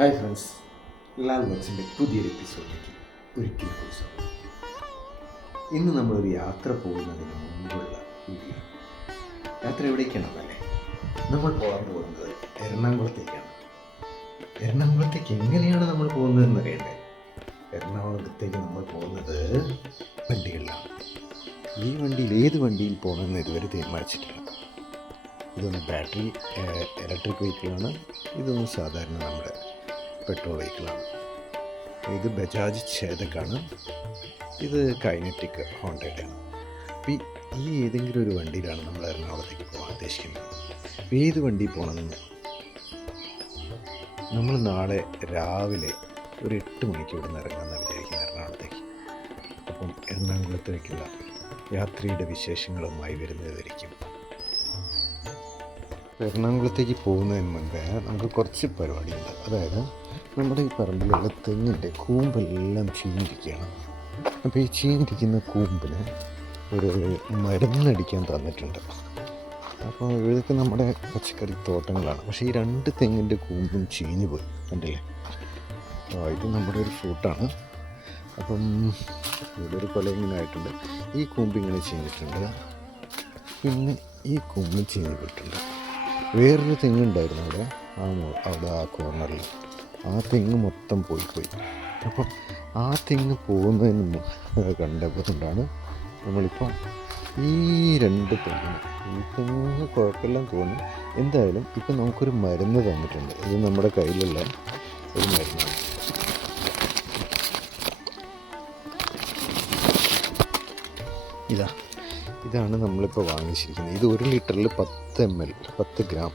Hi friends, Lal ബക്സിൻ്റെ പുതിയൊരു എപ്പിസോഡിലേക്ക് ഒരിക്കൽ കൂടി സ്വാഗതം. ഇന്ന് നമ്മളൊരു യാത്ര പോകുന്നതിന് മുമ്പുള്ള വീഡിയോ. യാത്ര എവിടേക്കാണെന്നല്ലേ? നമ്മൾ പോകാൻ പോകുന്നത് എറണാകുളത്തേക്കാണ്. എറണാകുളത്തേക്ക് എങ്ങനെയാണ് നമ്മൾ പോകുന്നതെന്ന് അറിയണ്ടേ? എറണാകുളത്തേക്ക് നമ്മൾ പോകുന്നത് വണ്ടികളിലാണ്. ഈ വണ്ടിയിൽ ഏത് വണ്ടിയിൽ പോകണമെന്ന് ഇതുവരെ തീരുമാനിച്ചിട്ടില്ല. ഇതൊന്ന് ബാറ്ററി ഇലക്ട്രിക് വെഹിക്കിളാണ്, ഇതൊന്ന് സാധാരണ നമ്മുടെ പെട്രോൾ വെഹിക്കിളാണ്. ഇത് ബജാജ് ചേതക്കാണ്, ഇത് കൈനറ്റിക് ഹോണ്ടയുടെയാണ്. അപ്പോൾ ഈ ഏതെങ്കിലും ഒരു വണ്ടിയിലാണ് നമ്മൾ എറണാകുളത്തേക്ക് പോകാൻ ഉദ്ദേശിക്കുന്നത്. ഏത് വണ്ടിയിൽ പോകണമെന്ന് നമ്മൾ നാളെ രാവിലെ ഒരു 8 മണിക്ക് ഇവിടെ നിന്ന് ഇറങ്ങാമെന്നാണ് വിചാരിക്കുന്നത് എറണാകുളത്തേക്ക്. അപ്പം എറണാകുളത്തേക്കുള്ള യാത്രയുടെ വിശേഷങ്ങളുമായി വരുന്നതായിരിക്കും. എറണാകുളത്തേക്ക് പോകുന്നതിന് മുൻപേ നമുക്ക് കുറച്ച് പരിപാടിയുണ്ട്. അതായത് നമ്മുടെ ഈ പറമ്പിലുള്ള തെങ്ങിൻ്റെ കൂമ്പെല്ലാം ചീഞ്ഞിരിക്കുകയാണ്. അപ്പോൾ ഈ ചീഞ്ഞിരിക്കുന്ന കൂമ്പിന് ഒരു മരുന്നടിക്കാൻ തന്നിട്ടുണ്ട്. അപ്പോൾ ഇതൊക്കെ നമ്മുടെ പച്ചക്കറി തോട്ടങ്ങളാണ്. പക്ഷേ ഈ 2 തെങ്ങിൻ്റെ കൂമ്പും ചീഞ്ഞു പോയി, കണ്ടില്ലേ? ഇത് നമ്മുടെ ഒരു ഫ്രൂട്ടാണ്. അപ്പം ഇവിടെ ഒരു കൊല ഇങ്ങനെ ആയിട്ടുണ്ട്. ഈ കൂമ്പ് ഇങ്ങനെ ചീഞ്ഞിട്ടുണ്ട്, പിന്നെ ഈ കൂമ്പും ചീഞ്ഞു പോയിട്ടുണ്ട്. വേറൊരു തെങ്ങുണ്ടായിരുന്നു അവിടെ ആ കോർണറിൽ. ആ തെങ്ങ് മൊത്തം പോയി. അപ്പം ആ തെങ്ങ് പോകുന്നതിന് കണ്ടതുകൊണ്ടാണ് നമ്മളിപ്പം ഈ 2 തെങ്ങിന്, ഈ തെങ്ങ് കുഴപ്പമില്ലെന്ന് തോന്നി. എന്തായാലും ഇപ്പം നമുക്കൊരു മരുന്ന് തന്നിട്ടുണ്ട്. ഇത് നമ്മുടെ കയ്യിലുള്ള ഒരു മരുന്നാണ്. ഇതാണ് നമ്മളിപ്പോൾ വാങ്ങിച്ചിരിക്കുന്നത്. ഇത് 1 ലിറ്ററിൽ 10 ml 10 ഗ്രാം,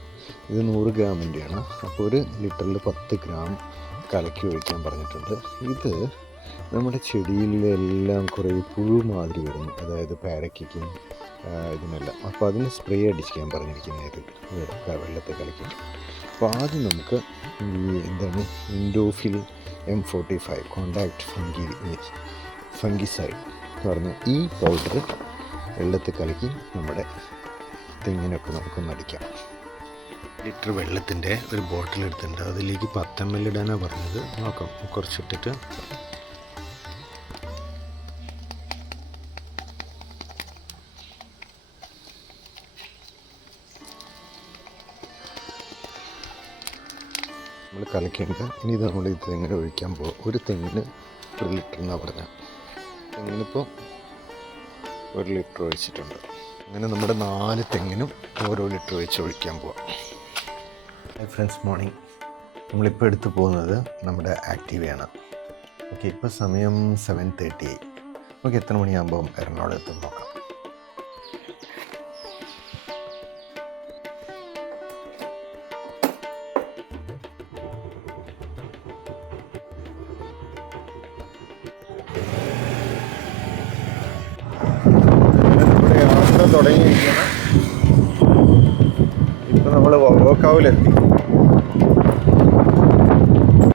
ഇത് 100 ഗ്രാമിൻ്റെയാണ്. അപ്പോൾ 1 ലിറ്ററിൽ 10 ഗ്രാം കലക്കി ഒഴിക്കാൻ പറഞ്ഞിട്ടുണ്ട്. ഇത് നമ്മുടെ ചെടിയിലെല്ലാം കുറേ പുഴു മാതിരി വരുന്നു, അതായത് പാരയ്ക്കും ഇതിനെല്ലാം. അപ്പോൾ അതിന് സ്പ്രേ അടിക്കാൻ പറഞ്ഞിരിക്കുന്നത് ഇത് വെള്ളത്തെ കലക്കി. അപ്പോൾ ആദ്യം നമുക്ക് ഇൻഡോഫിൽ M45 കോണ്ടാക്ട് ഫംഗിസൈഡ് എന്ന് പറഞ്ഞ ഈ പൗഡർ വെള്ളത്തിൽ കലക്കി നമ്മുടെ തെങ്ങിനൊക്കെ നമുക്കൊന്ന് അടിക്കാം. ലിറ്റർ വെള്ളത്തിൻ്റെ ഒരു ബോട്ടിൽ എടുത്തിട്ടുണ്ട്. അതിലേക്ക് 10 ml ഇടാനാണ് പറഞ്ഞത്. നോക്കാം, കുറച്ചിട്ടിട്ട് നമ്മൾ കലക്കിയിട്ട് ഇനി ഇത് നമ്മൾ ഈ തെങ്ങിന് ഒഴിക്കാൻ പോകും. ഒരു തെങ്ങിന് 1 ലിറ്റർ എന്നാണ് പറഞ്ഞത്. തെങ്ങിനിപ്പോൾ 1 ലിറ്റർ ഒഴിച്ചിട്ടുണ്ട്. അങ്ങനെ നമ്മുടെ 4 തെങ്ങിനും ഓരോ ലിറ്റർ വെച്ച് ഒഴിക്കാൻ പോവാം. Hi friends, morning. നമ്മളിപ്പോൾ എടുത്തു പോകുന്നത് നമ്മുടെ ആക്റ്റീവയാണ്. ഓക്കെ, ഇപ്പോൾ സമയം 7:30 ആയി. നമുക്ക് എത്ര മണിയാകുമ്പം എറണാകുളം എത്തും നോക്കാം. തുടങ്ങിയിരിക്കുകയാണ്. ഇപ്പം നമ്മൾ വവ്വക്കാവിലെത്തി.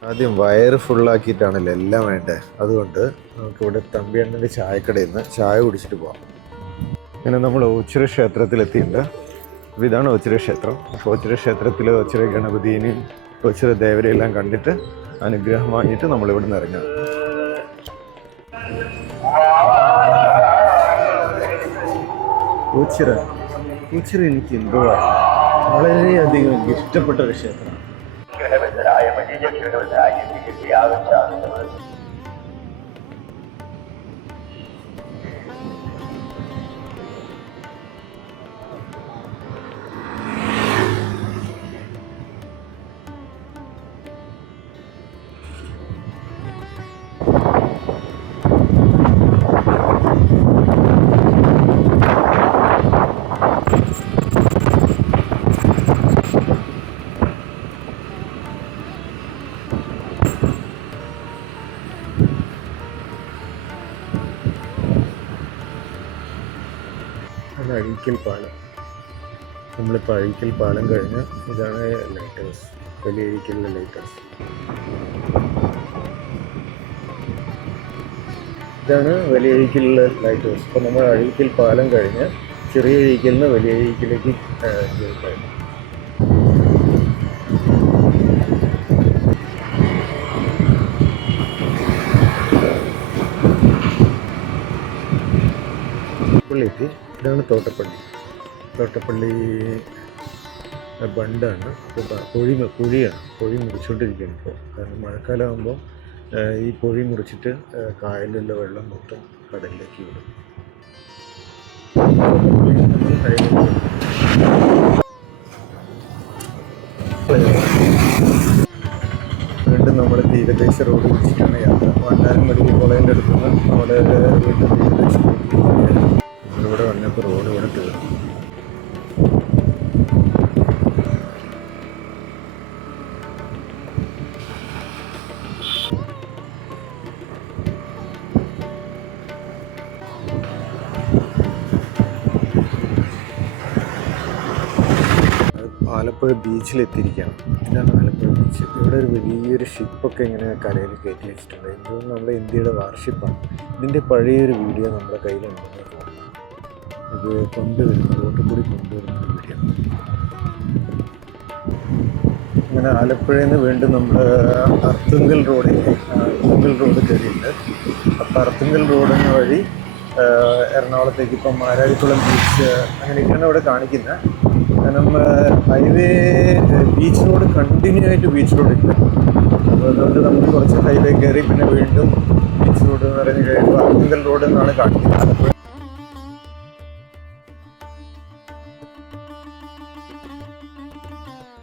ആദ്യം വയറ് ഫുള്ളാക്കിയിട്ടാണല്ലോ എല്ലാം വേണ്ടത്. അതുകൊണ്ട് നമുക്കിവിടെ തമ്പിയണ്ണൻ്റെ ചായക്കടയിൽ നിന്ന് ചായ കുടിച്ചിട്ട് പോകാം. അങ്ങനെ നമ്മൾ ഓച്ചിറ ക്ഷേത്രത്തിലെത്തിയിട്ടുണ്ട്. അപ്പോൾ ഇതാണ് ഓച്ചിറ ക്ഷേത്രം. അപ്പോൾ ഓച്ചിറ ക്ഷേത്രത്തിൽ ഓച്ചിറ ഗണപതിനെയും ഓച്ചിറ ദേവരെയെല്ലാം കണ്ടിട്ട് അനുഗ്രഹം വാങ്ങിയിട്ട് നമ്മളിവിടെ നിന്ന് ഇറങ്ങാം. ഓച്ചിറ എനിക്ക് എന്തോ വളരെയധികം ഇഷ്ടപ്പെട്ട ഒരു ക്ഷേത്രമാണ്. അഴീക്കൽ പാലം. നമ്മളിപ്പോൾ അഴീക്കൽ പാലം കഴിഞ്ഞ് ഇതാണ് ലൈറ്റ് ഹൗസ്, വലിയ അഴീക്കലിലെ ലൈറ്റ് ഹൗസ്. ഇതാണ് വലിയ അഴീക്കലിലെ ലൈറ്റ് ഹൗസ്. അപ്പോൾ നമ്മൾ അഴീക്കൽ പാലം കഴിഞ്ഞ് ചെറിയ അഴീക്കലിൽ നിന്ന് വലിയ അഴീക്കലേക്ക് കയറി. തോട്ടപ്പള്ളി എത്തി. ഇതാണ് തോട്ടപ്പള്ളി ബണ്ടാണ്. കുഴിയാണ്. കുഴി മുറിച്ചുകൊണ്ടിരിക്കുകയാണ് ഇപ്പോൾ. കാരണം മഴക്കാലമാകുമ്പോൾ ഈ കുഴി മുറിച്ചിട്ട് കായലിലുള്ള വെള്ളം മൊത്തം കടലിലേക്ക് വിടും. വീണ്ടും നമ്മൾ തീരദേശ റോഡ് പിടിച്ചിട്ടാണ് യാത്ര. വണ്ടാനം മെഡിക്കൽ കോളേജിൻ്റെ അടുത്ത് നിന്ന് നമ്മുടെ വീണ്ടും തീരദേശ ഇവിടെ വന്നപ്പോൾ റോഡ് ഇവിടെ തീർന്നു. ആലപ്പുഴ ബീച്ചിലെത്തിയിരിക്കുകയാണ്. ഇതാണ് ആലപ്പുഴ ബീച്ച്. ഇവിടെ ഒരു വലിയൊരു ഷിപ്പൊക്കെ ഇങ്ങനെ കരയിൽ കയറ്റി വെച്ചിട്ടുണ്ട്. ഇതൊന്നും നമ്മുടെ ഇന്ത്യയുടെ വാർഷിപ്പാണ്. ഇതിൻ്റെ പഴയൊരു വീഡിയോ നമ്മുടെ കയ്യിലുണ്ടെന്ന് തോന്നുന്നു. ഇത് കൊണ്ടുവരുന്ന റോട്ടിൽ കൂടി കൊണ്ടുവരുന്ന വീഡിയോ. അങ്ങനെ ആലപ്പുഴയിൽ നിന്ന് വീണ്ടും നമ്മൾ അർത്തുങ്കൽ റോഡ് കയറിയിട്ടുണ്ട്. അപ്പോൾ അർത്തുങ്കൽ റോഡിന് വഴി എറണാകുളത്തേക്ക് ഇപ്പം മാരാരിക്കുളം ബീച്ച് അങ്ങനെയൊക്കെയാണ് ഇവിടെ കാണിക്കുന്നത്. കാരണം ഹൈവേ ബീച്ച് റോഡ് കണ്ടിന്യൂ ആയിട്ട് ബീച്ച് റോഡ് ഇല്ല. അപ്പോൾ അതുകൊണ്ട് നമ്മൾ കുറച്ച് ഹൈവേ കയറി പിന്നെ വീണ്ടും ബീച്ച് റോഡ് എന്ന് പറഞ്ഞ് കഴിയുമ്പോൾ അർത്തുങ്കൽ റോഡ് എന്നാണ് കാണിക്കുന്നത്.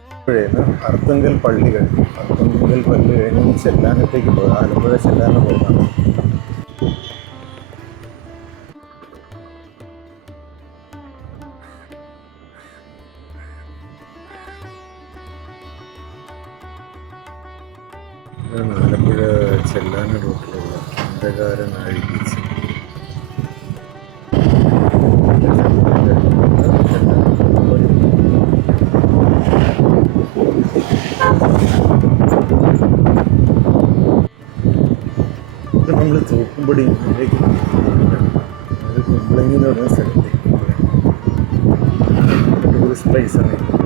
ആലപ്പുഴയിൽ അർത്തുങ്കൽ പള്ളി കഴിഞ്ഞു ചെല്ലാനത്തേക്ക് പോകുക. ആലപ്പുഴ ചെല്ലാനം പോകുന്നതാണ്. ആലപ്പുഴ ചെല്ലാന റൂട്ടിലുള്ള അന്ധകാരനാഴി ബീച്ച്. ഇത് നമ്മൾ തൂക്കുംപടി കുമ്പളങ്ങി എന്ന് പറഞ്ഞ സ്ഥലത്തേക്ക് ടൂറിസ്റ്റ് പ്ലേസാണ്.